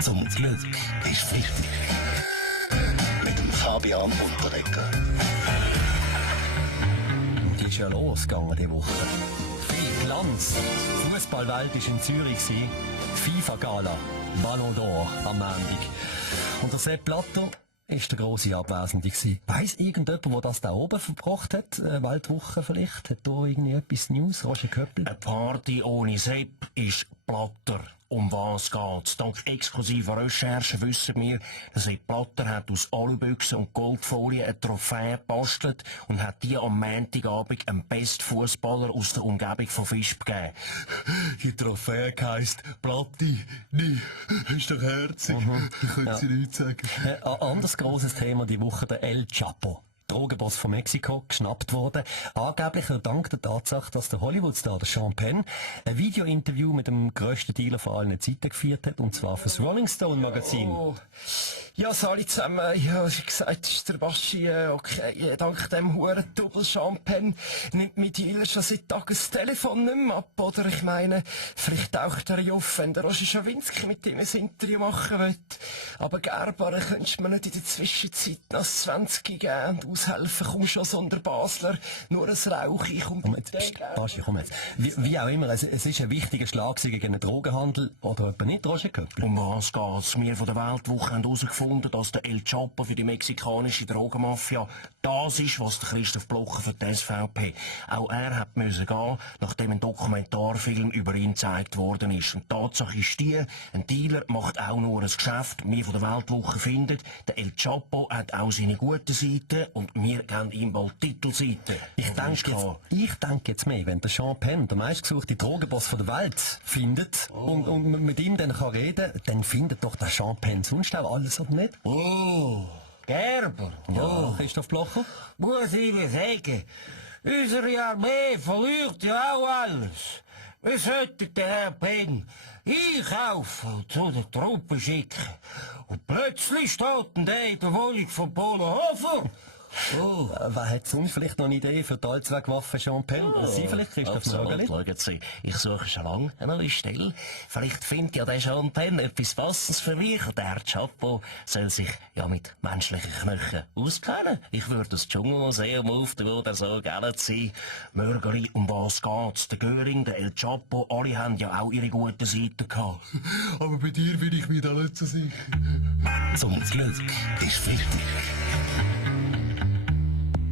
Zum Glück ist wichtig. Mit dem Fabian Unterreger. Die ist ja losgegangen diese Woche. Viel Glanz. Die Fußballwelt war in Zürich. FIFA-Gala, Ballon d'Or am Montag. Und der Sepp Blatter ist der grosse Abwesende gewesen. Weiss irgendjemand, der das da oben verbracht hat? Weltwoche vielleicht? Hat da irgendwie etwas News? Roger Köppel? Eine Party ohne Sepp ist Blatter. Um was geht's? Dank exklusiver Recherchen wissen wir, der Sepp Blatter hat aus Almbüchsen und Goldfolie eine Trophäe gebastelt und hat die am Montagabend einem Bestfußballer aus der Umgebung von Visp gegeben. Die Trophäe heisst Platti. Nee, ist doch herzig. Ich könnte sie nicht sagen. Ein anderes grosses Thema die Woche, der El Chapo. Drogenboss von Mexiko, geschnappt worden. Angeblich dank der Tatsache, dass der Hollywoodstar, der Sean Penn, ein Videointerview mit dem grössten Dealer von allen Zeiten geführt hat, und zwar fürs Rolling Stone Magazin. Oh. Ja, sorry zusammen. Ja, wie gesagt, ist der Baschi, okay, dank dem huren Double Sean Penn nimmt mein Dealer schon seit Tagen das Telefon nicht mehr ab, oder? Ich meine, vielleicht taucht er ja auf, wenn der Roger Schawinski mit ihm ein Interview machen will. Aber Gerber, könntest du mir nicht in der Zwischenzeit noch das 20 geben und aushelfen, komm schon, Sonder Basler, nur ein Rauch, ich Komm jetzt, Baschi, komm jetzt. Wie auch immer, es ist ein wichtiger Schlag gegen den Drogenhandel, oder etwa nicht, Roger Köppel? Um was geht's? Wir von der Weltwoche haben herausgefunden, dass der El Chapo für die mexikanische Drogenmafia das ist, was der Christoph Blocher für die SVP. Auch er hat müssen gehen, nachdem ein Dokumentarfilm über ihn gezeigt worden ist. Und die Tatsache ist die, ein Dealer macht auch nur ein Geschäft. Wir von der Weltwoche finden, der El Chapo hat auch seine guten Seiten und wir geben ihm bald Titelseiten. Ich denke jetzt mehr, wenn der Sean Penn, der meistgesuchte Drogenboss von der Welt, findet und mit ihm dann kann reden, dann findet doch der Sean Penn sonst auch alles, oder nicht? Oh, Gerber. Ja, Christoph Blocher? Muss ich dir sagen, unsere Armee verliert ja auch alles. Wir sollten den Herrn Penn einkaufen und zu den Truppen schicken. Und plötzlich steht der in der Wohnung von Polenhofer. Wer hat sonst vielleicht noch eine Idee für die Allzweckwaffe Sean Penn? Sie vielleicht, Christoph Nageli? Schauen Sie, ich suche schon lange eine neue Stelle. Vielleicht findet ja der Sean Penn etwas Passendes für mich. Und der Chapo soll sich ja mit menschlichen Knochen auskennen. Ich würde das Dschungelmuseum auftun, der soll gerne sein. Mörgeli, um was geht's? Der Göring, der El Chapo, alle haben ja auch ihre guten Seiten gehabt. Aber bei dir bin ich mir da nicht so sicher. Zum Glück ist wichtig.